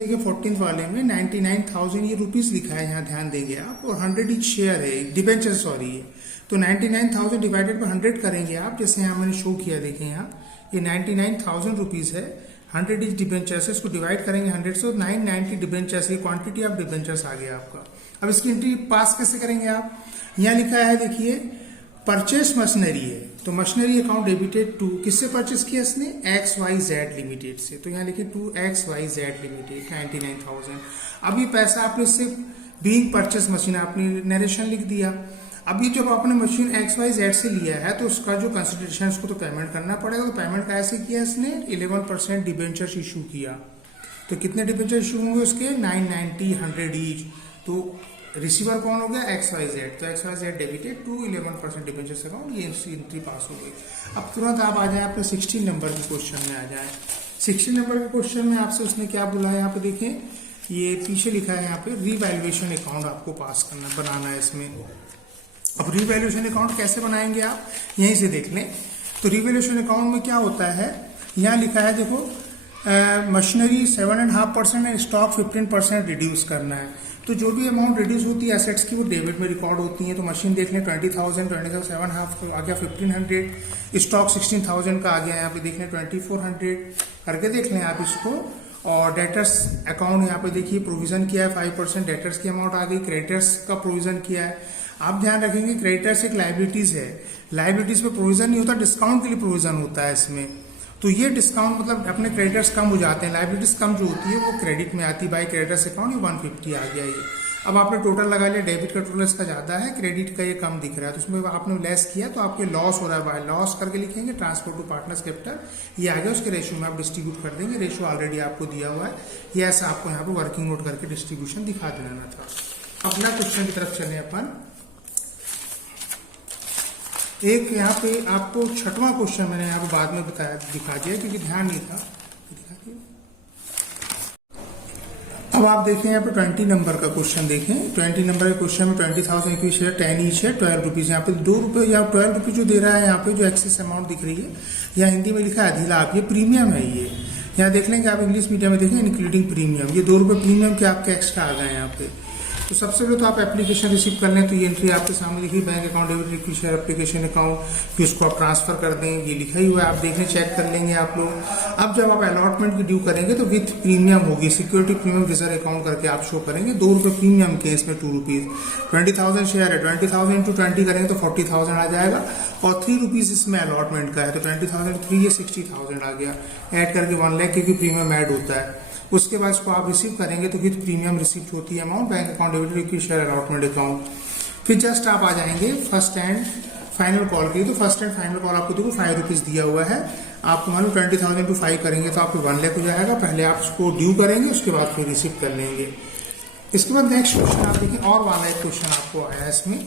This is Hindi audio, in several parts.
देखिए 14th वाले में 99,000 ये रुपीस लिखा है, यहाँ ध्यान देंगे आप, और 100 ईच शेयर है, डिबेंचर सॉरी है। तो 99,000 डिवाइडेड बाय 100 करेंगे आप, जैसे यहाँ मैंने शो किया, देखें यहाँ ये 99,000 रुपीज है, 100 ईच डिबेंचर्स है, इसको डिवाइड करेंगे 100 से, 990 डिबेंचर्स, ये क्वांटिटी ऑफ डिबेंचर्स आ गया आपका। अब इसकी एंट्री पास कैसे करेंगे आप, यहाँ लिखा है देखिए परचेस मशीनरी है, तो मशीनरी अकाउंट डेबिटेड टू, किससे परचेस किया इसने, XYZ लिमिटेड से, तो यहाँ लिखिए टू XYZ लिमिटेड 99,000। अब ये पैसा आपने इससे बीइंग परचेस मशीन, आपने नरेशन लिख दिया। अब ये जब आपने मशीन XYZ से लिया है तो उसका जो कंसिडरेशन उसको तो पेमेंट करना पड़ेगा, तो पेमेंट कैसे किया इसने, 11% डिबेंचर्स इशू किया। तो कितने डिबेंचर इशू होंगे उसके, 990, 100 ईच। तो रिसीवर कौन हो गया, XYZ, तो XYZ debited to 11% debentures account, ये एंट्री पास हो गई। अब तुरंत आप आ जाए अपने 16 नंबर के क्वेश्चन में आ जाए। 16 नंबर के क्वेश्चन में आपसे उसने क्या बोला है, यहाँ पे देखें, ये पीछे लिखा है यहाँ पे रीवैल्यूएशन अकाउंट आपको पास करना, बनाना है इसमें। अब रीवैल्यूएशन अकाउंट कैसे बनाएंगे आप, यहीं से देख लें। तो रीवैल्यूएशन अकाउंट में क्या होता है, यहाँ लिखा है देखो, मशीनरी 7.5% एंड स्टॉक 15% रिड्यूस करना है। तो जो भी अमाउंट रिड्यूस होती है एसेट्स की, वो डेबिट में रिकॉर्ड होती है। तो मशीन देख लें 20,000, 7.5 आ गया 1,500, स्टॉक 16,000 का आ गया, यहाँ पे देख लें 2,400 करके देख लें आप इसको। और डेटर्स अकाउंट यहाँ पे देखिए प्रोविजन किया है 5%, डेटर्स की अमाउंट आ गई, क्रेडिटर्स का प्रोविजन किया है। आप ध्यान रखेंगे क्रेडिटर्स एक लाइबिलिटीज है, लाइबिलिटीज पे प्रोविजन नहीं होता, डिस्काउंट के लिए प्रोविजन होता है इसमें। तो ये डिस्काउंट मतलब अपने क्रेडिटर्स कम हो जाते हैं, लाइबिलिटीज कम जो होती है वो क्रेडिट में आती है, बाई क्रेडिटर्स अकाउंट ये 150 आ गया ये। अब आपने टोटल लगा लिया, डेबिट का टोटल इसका ज्यादा है, क्रेडिट का ये कम दिख रहा है, तो उसमें आपने लेस किया तो आपके लॉस हो रहा है, बाय लॉस करके लिखेंगे, ट्रांसफर टू पार्टनर्स कैपिटल, ये आ गया, उसके रेशियो में आप डिस्ट्रीब्यूट कर देंगे, रेशियो ऑलरेडी आपको दिया हुआ है, ये ऐसा आपको यहाँ पे वर्किंग नोट करके डिस्ट्रीब्यूशन दिखा देना था। अगला क्वेश्चन की तरफ चले अपन। एक यहाँ पे आपको 6वां क्वेश्चन मैंने यहाँ पे बाद में बताया, दिखा दिया क्योंकि ध्यान नहीं था। अब आप देखें यहाँ पे 20 नंबर का क्वेश्चन देखें, 20 नंबर के क्वेश्चन में 20,000 इक्वी शेयर 10 ईच है, 12 रुपीज, यहाँ पे 2 रुपये या 12 रुपीज जो दे रहा है, यहाँ पे जो एक्सेस अमाउंट दिख रही है, यहाँ हिंदी में लिखा है अधिलाभ, ये प्रीमियम है ये। यहाँ देख लेंगे आप इंग्लिश मीडियम में देखें इंक्लूडिंग प्रीमियम, ये 2 रुपये प्रीमियम के आपके एक्स्ट्रा आ गए यहाँ पे। तो सबसे पहले तो आप एप्लीकेशन रिसीव कर लें, तो ये एंट्री आपके सामने लिखी, bank account debit equi share application account, फिर उसको आप ट्रांसफर कर दें, ये लिखा ही हुआ है, आप देखने चेक कर लेंगे आप लोग। अब जब आप अलॉटमेंट की ड्यू करेंगे तो विथ प्रीमियम होगी, सिक्योरिटी प्रीमियम रिजर्व अकाउंट करके आप शो करेंगे, 2 रुपये प्रीमियम के, इसमें 2 रुपीज, 20,000 शेयर है, 20,000 इंटू 20 करेंगे तो 40,000 आ जाएगा, और 3 रुपीज इसमें अलॉटमेंट का है, तो 20,000 3 ये 60,000 आ गया, ऐड करके 1 लाख क्योंकि प्रीमियम ऐड होता है। उसके बाद इसको आप रिसीव करेंगे तो विद प्रीमियम रिसीप्ट होती है amount, bank account debit equi share allotment account. फिर जस्ट आप आ जाएंगे फर्स्ट एंड फाइनल कॉल के लिए, तो फर्स्ट एंड फाइनल कॉल आपको देखो 5 रुपीज दिया हुआ है, आपको मालूम 20,000 टू 5 करेंगे तो आपको 1 लाख हो जाएगा, पहले आप उसको ड्यू करेंगे, उसके बाद फिर रिसीव कर लेंगे। इसके बाद नेक्स्ट क्वेश्चन आप देखिए, और वाला एक क्वेश्चन आपको आया इसमें,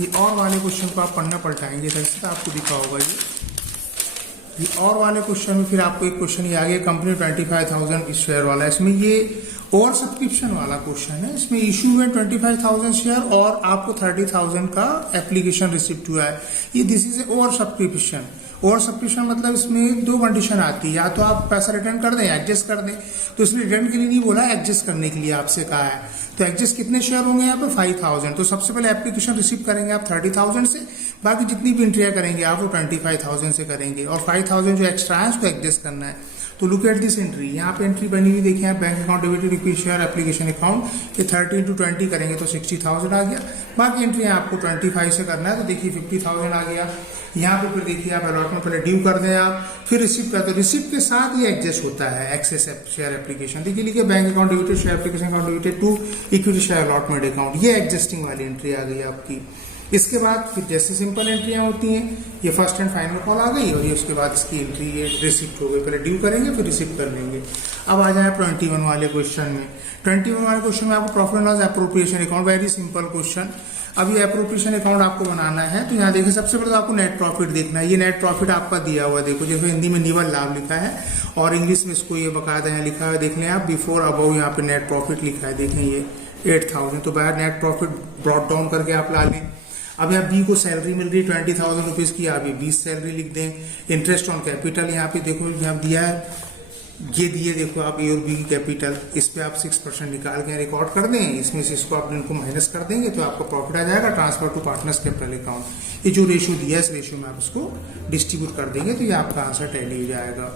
ये और वाले क्वेश्चन को आप पढ़ना पलटाएंगे, जैसे आपको दिखा होगा ये और वाले क्वेश्चन में फिर आपको एक क्वेश्चन ये आ गया, कंपनी 25,000 शेयर वाला है, इसमें ये ओवर सब्सक्रिप्शन वाला क्वेश्चन है। इसमें इशू है 25,000 शेयर और आपको 30,000 का एप्लीकेशन रिसिप्ट हुआ है, ये this is a over subscription. Over subscription मतलब इसमें 2 कंडीशन आती है, या तो आप पैसा रिटर्न कर दें, एडजस्ट कर दें, तो इसलिए रिटर्न के लिए नहीं बोला, एडजस्ट करने के लिए आपसे कहा है। तो एडजस्ट कितने शेयर होंगे यहाँ पे 5,000, तो सबसे पहले एप्लीकेशन रिसीव करेंगे आप 30,000 से, बाकी जितनी भी एंट्रियां करेंगे आप वो 25,000 से करेंगे, और 5,000 जो एक्स्ट्रा है उसको एडजस्ट करना है। तो लुक एट दिस एंट्री, यहाँ पे एंट्री बनी हुई देखिए आप, bank account debit equi share application account, ये 30 इंटू 20 करेंगे तो 60,000 आ गया, बाकी एंट्री आपको 25 से करना है, तो देखिए 50,000 आ गया। यहाँ पे फिर देखिए आप अलॉटमेंट पहले ड्यू कर दें आप, फिर रिसीव करते, रिसीव के साथ ये एडजस्ट होता है एक्सेस शेयर एप्लीकेशन, देखिए लिखिए bank account debited share application account debited to equity share allotment account, ये एडजस्टिंग वाली एंट्री आ गई आपकी। इसके बाद फिर जैसे सिंपल एंट्रियां होती हैं, ये फर्स्ट एंड फाइनल कॉल आ गई, और ये उसके बाद इसकी एंट्री ये रिसिप्ट हो गई, पहले ड्यू करेंगे फिर रिसिप्ट कर लेंगे। अब आ जाए 21 वाले क्वेश्चन में, 21 वाले क्वेश्चन में आपको profit and loss appropriation account, very simple question. अब ये एप्रोप्रिएशन अकाउंट आपको बनाना है, तो यहाँ देखिए सबसे पहले तो आपको नेट प्रॉफिट देखना है, ये नेट प्रॉफिट आपका दिया हुआ देखो, जैसे हिंदी में निवल लाभ लिखा है और इंग्लिश में इसको ये बकायदा यहाँ लिखा है, देख लें आप, बिफोर अबव यहाँ पे नेट प्रॉफिट लिखा है, देखें ये 8,000, तो बाहर नेट प्रॉफिट ब्रॉट डाउन करके आप ला लें। अब यहाँ बी को सैलरी मिल रही है 20,000 रुपीज की, आप ये 20 सैलरी लिख दें। इंटरेस्ट ऑन कैपिटल यहाँ पे देखो यहाँ दिया है ये दिए देखो आप ए और बी की कैपिटल, इस पे आप 6% निकाल के रिकॉर्ड कर दें, इसमें से इसको आप इनको माइनस कर देंगे तो आपका प्रॉफिट आ जाएगा transfer to partners capital account. ये जो रेशियो दिया है इस रेशियो में आप इसको डिस्ट्रीब्यूट कर देंगे तो ये आपका आंसर टैली हो जाएगा।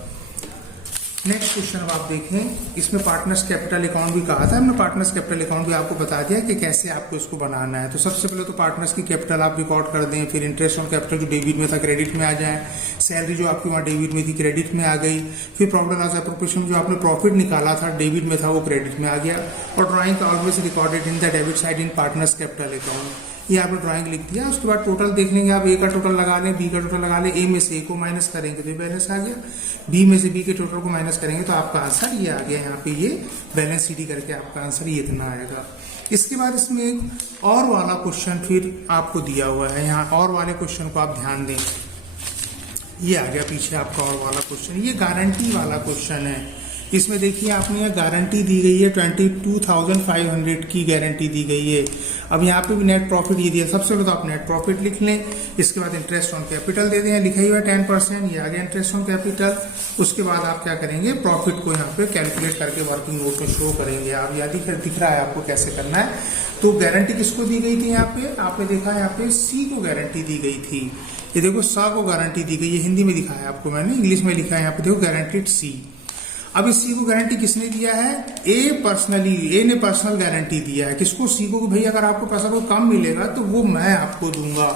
नेक्स्ट क्वेश्चन अब आप देखें, इसमें पार्टनर्स कैपिटल अकाउंट भी कहा था हमने, पार्टनर्स कैपिटल अकाउंट भी आपको बता दिया कि कैसे आपको इसको बनाना है। तो सबसे पहले तो पार्टनर्स की कैपिटल आप रिकॉर्ड कर दें, फिर इंटरेस्ट ऑन कैपिटल जो डेबिट में था क्रेडिट में आ जाए, सैलरी जो आपकी वहाँ डेबिट में थी क्रेडिट में आ गई, फिर प्रॉफिट लॉस एप्रोप्रिएशन जो आपने प्रॉफिट निकाला था डेबिट में था वो क्रेडिट में आ गया, और ड्राइंग का always recorded in the debit side in partners capital account, ये आपने ड्राइंग लिख दिया। उसके बाद टोटल देख लेंगे आप, ए का टोटल लगा लें, बी का टोटल लगा लें, ए में से ए को माइनस करेंगे तो ये बैलेंस आ गया, बी में से बी के टोटल को माइनस करेंगे तो आपका आंसर ये आ गया। यहाँ पे ये बैलेंस सीडी करके आपका आंसर ये इतना आएगा। इसके बाद इसमें एक और वाला क्वेश्चन फिर आपको दिया हुआ है, यहाँ और वाले क्वेश्चन को आप ध्यान दें, ये आ गया पीछे आपका और वाला क्वेश्चन, ये गारंटी वाला क्वेश्चन है। इसमें देखिए आपने यहाँ गारंटी दी गई है 22,500 की गारंटी दी गई है। अब यहाँ पे भी नेट प्रॉफिट ये दिया, सबसे पहले तो आप नेट प्रॉफिट लिख लें, इसके बाद इंटरेस्ट ऑन कैपिटल दे दें, लिखा हुआ है 10%, ये आ गया इंटरेस्ट ऑन कैपिटल। उसके बाद आप क्या करेंगे, प्रॉफिट को यहाँ पे कैलकुलेट करके वर्किंग नोट में शो करेंगे। आप यहाँ दिख रहा है आपको कैसे करना है। तो गारंटी किसको दी गई थी, यहाँ पे आपने देखा यहाँ पे सी को गारंटी दी गई थी, ये देखो सा को गारंटी दी गई है, हिंदी में दिखाया आपको मैंने, इंग्लिश में लिखा है यहाँ पे देखो गारंटीड सी। अब इस सी को गारंटी किसने दिया है, ए पर्सनली, ए ने पर्सनल गारंटी दिया है किसको, सी को, भाई अगर आपको पैसा कोई कम मिलेगा तो वो मैं आपको दूंगा।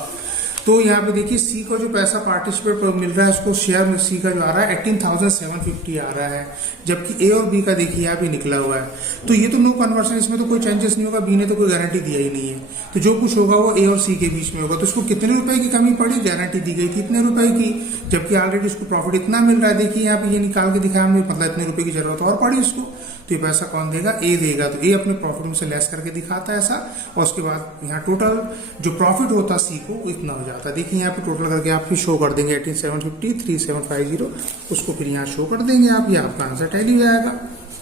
तो यहाँ पे देखिए सी को जो पैसा पार्टिसिपेट मिल रहा है उसको शेयर में सी का जो आ रहा है 18,750 आ रहा है, जबकि ए और बी का देखिए यहाँ पे निकला हुआ है। तो ये तो नो कन्वर्सन, इसमें तो कोई चेंजेस नहीं होगा, बी ने तो कोई गारंटी दिया ही नहीं है, तो जो कुछ होगा वो ए और सी के बीच में होगा। तो उसको कितने रुपए की कमी पड़ी, गारंटी दी गई थी इतने रुपए की, जबकि ऑलरेडी उसको प्रॉफिट इतना मिल रहा है। देखिए यहाँ पे ये निकाल के दिखाया हमने, मतलब इतने रुपए की जरूरत और पड़ी उसको, तो ये पैसा कौन देगा, ए देगा। तो ए अपने प्रॉफिट में से लेस करके दिखाता है ऐसा, और उसके बाद यहाँ टोटल जो प्रॉफिट होता सी को वो इतना हो जाता है। देखिए यहाँ पे टोटल करके आप फिर शो कर देंगे 18,750, 3,750, उसको फिर यहाँ शो कर देंगे आप, ये आपका आंसर टैली हो जाएगा।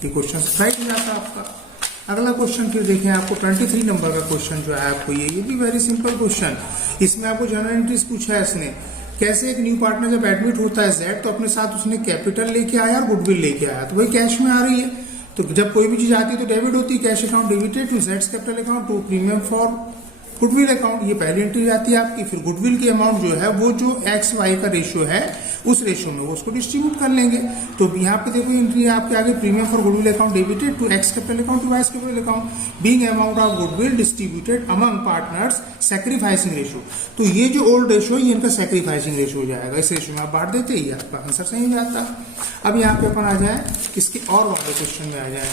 ये क्वेश्चन राइट हो जाता है आपका। अगला क्वेश्चन फिर देखें आपको 23 नंबर का क्वेश्चन जो है आपको, ये भी वेरी सिंपल क्वेश्चन। इसमें आपको जनरल एंट्रीज पूछा है इसने, कैसे एक न्यू पार्टनर जब एडमिट होता है जेड, तो अपने साथ उसने कैपिटल लेके आया और गुडविल लेके आया, तो वही कैश में आ रही है। तो जब कोई भी चीज आती है तो डेबिट होती है, कैश अकाउंट डेबिटेड टू जेड्स capital account to premium for goodwill account, ये पहली एंट्री आती है आपकी। फिर गुडविल की अमाउंट जो है वो जो एक्स वाई का रेशियो है उस रेशियो में वो उसको डिस्ट्रीब्यूट कर लेंगे। तो यहाँ पे देखो एंट्री है आपके आगे, premium for goodwill account debited to X capital account to Y capital account being amount of goodwill distributed among partners sacrificing ratio. तो ये जो ओल्ड रेशियो है ये इनका सैक्रिफाइसिंग रेशियो हो जाएगा, इस रेशियो में आप बांट देते ही आपका आंसर सही हो जाता। अब यहाँ पे अपन आ जाए इसके और वाले क्वेश्चन में आ जाए।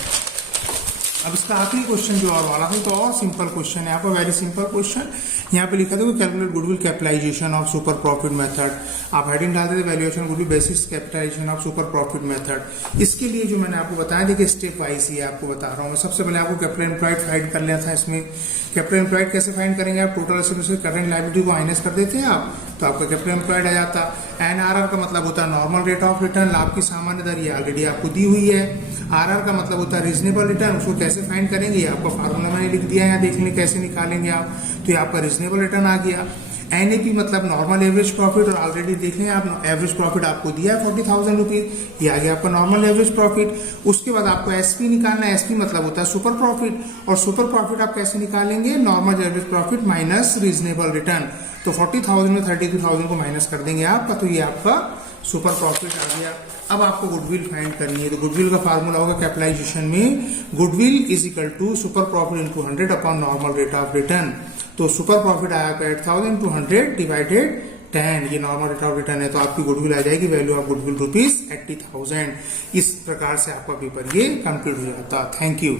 अब इसका आखिरी क्वेश्चन जो और वाला है तो और सिंपल क्वेश्चन है, यहाँ पर वेरी सिंपल क्वेश्चन। यहाँ पे लिखा था calculate goodwill capitalization of super profit method, आप हेडिंग डालते थे valuation goodwill basis capitalization of super profit method. इसके लिए जो मैंने आपको बताया, देखिए स्टेप वाइज ही आपको बता रहा हूँ। सबसे पहले आपको कैपिटल एम्प्लॉयड फाइंड कर लिया था। इसमें कैपिटल एम्प्लॉयड कैसे फाइंड करेंगे आप, टोटल एसेट से करंट लायबिलिटी को माइनस कर देते हैं आप, तो आपका कैपिटल एम्प्लॉयड आ जाता। एनआरआर का मतलब होता है नॉर्मल रेट ऑफ रिटर्न, लाभ की सामान्य दर, ये ऑलरेडी आपको दी हुई है। आरआर का मतलब होता है रीजनेबल रिटर्न, उसको कैसे फाइंड करेंगे आपका फार्मूला मैंने लिख दिया है, यहाँ देख लें कैसे निकालेंगे आप, तो ये आपका रीजनेबल रिटर्न आ गया। एनएपी मतलब नॉर्मल एवरेज प्रॉफिट, और ऑलरेडी देख लें आप एवरेज प्रॉफिट आपको दिया है 40,000 रुपीज, ये आ गया आपका नॉर्मल एवरेज प्रॉफिट। उसके बाद आपको एसपी निकालना है, एसपी मतलब होता है सुपर प्रॉफिट, और सुपर प्रॉफिट आप कैसे निकालेंगे, normal average profit minus reasonable return. तो 40,000 में 32,000 को माइनस कर देंगे आपका, तो ये आपका सुपर प्रॉफिट आ गया। अब आपको गुडविल फाइंड करनी है, तो गुडविल का फार्मूला होगा कैपिटलाइजेशन में, goodwill is equal to super profit into 100 upon normal rate of return. तो सुपर प्रॉफिट आया 8,000 इंटू 100 डिवाइडेड 10, ये नॉर्मल रेट ऑफ रिटर्न है, तो आपकी गुडविल आ जाएगी वैल्यू ऑफ गुडविल ₹80,000। इस प्रकार से आपका पेपर ये कंप्लीट हो जाता। Thank you.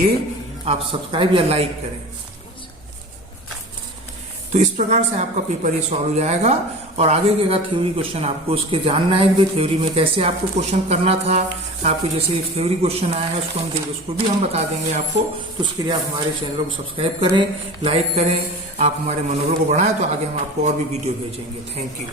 ये आप सब्सक्राइब या लाइक करें। तो इस प्रकार से आपका पेपर ये सॉल्व हो जाएगा। और आगे के अगर थ्योरी क्वेश्चन आपको उसके जानना है कि थ्योरी में कैसे आपको क्वेश्चन करना था, आपके जैसे थ्योरी क्वेश्चन आया है उसको हम देंगे, उसको भी हम बता देंगे आपको। तो उसके लिए आप हमारे चैनल को सब्सक्राइब करें, लाइक करें, आप हमारे मनोबल को बढ़ाएं, तो आगे हम आपको और भी वीडियो भेजेंगे। Thank you.